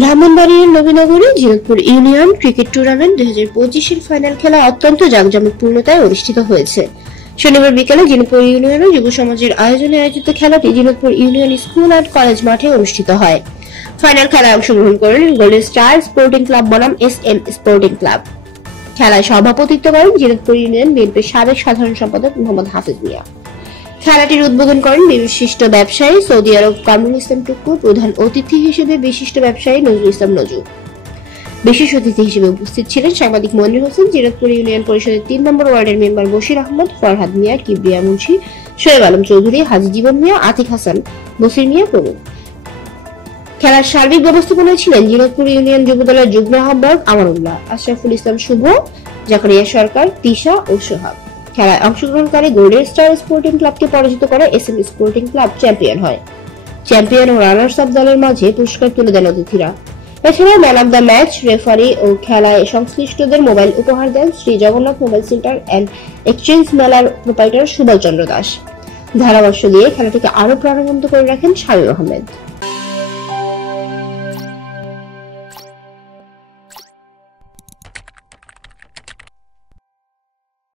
ব্রাহ্মণবাড়িয়ার নবীনগরে জিনতপুর union cricket tournament 2025-এর final খেলা অত্যন্ত জাঁকজমকপূর্ণতায় অনুষ্ঠিত হয়েছে। শনিবার বিকেলে জিনতপুর ইউনিয়ন ও যুব সমাজের আয়োজনে আয়োজিত খেলাটি জিনতপুর ইউনিয়ন স্কুল অ্যান্ড কলেজ মাঠে অনুষ্ঠিত হয়। ফাইনাল খেলায় অংশগ্রহণ করেন গোল্ডেন স্টার স্পোর্টিং ক্লাব বনাম SM স্পোর্টিং ক্লাব। খেলায় সভাপতিত্ব করেন জিনতপুর ইউনিয়ন বিএনপির সাবেক সাধারণ সম্পাদক মোহাম্মদ হাফিজ মিয়া। খেলাটির উদ্বোধন করেন বিশিষ্ট ব্যবসায়ী সৌদি আরব কামরুল ইসলাম টুকু। প্রধান অতিথি হিসেবে বিশিষ্ট ব্যবসায়ী নজরুল ইসলাম নজু। বিশেষ অতিথি হিসেবে উপস্থিত ছিলেন সাংবাদিক মনির হোসেন, জিনতপুর ইউনিয়ন পরিষদের 3 নম্বর ওয়ার্ডের মেম্বার বশির আহমদ, ফরহাদ মিয়া, কিবরিয়া মুন্সি, শোয়েব আলম চৌধুরী, হাজী জীবন মিয়া, আতিক হাসান, বসির মিয়া প্রমুখ। খেলার সার্বিক ব্যবস্থাপনায় ছিলেন জিনতপুর ইউনিয়ন যুবদলের যুগ্ম আহ্বায়ক আমানুল্লাহ, আশরাফুল ইসলাম শুভ, জাকারিয়া সরকার, তিশা ও সোহাগ। খেলায় অংশগ্রহণকারী গোল্ডেন স্টার স্পোর্টিং ক্লাবকে পরাজিত করে SM স্পোর্টিং ক্লাব চ্যাম্পিয়ন হয়। চ্যাম্পিয়ন ও রানার্স আপ দলের মাঝে পুরস্কার তুলে দেন অতিথিরা। এছাড়া man of the match, referee ও খেলায় সংশ্লিষ্টদের মোবাইল উপহার দেন Shri Jagannath mobile centre and exchange মেলার প্রোপাইটার সুবল চন্দ্র দাস। ধারাভাষ্য দিয়ে খেলাটিকে আরো প্রাণবন্ত করে রাখেন শামীম আহমেদ।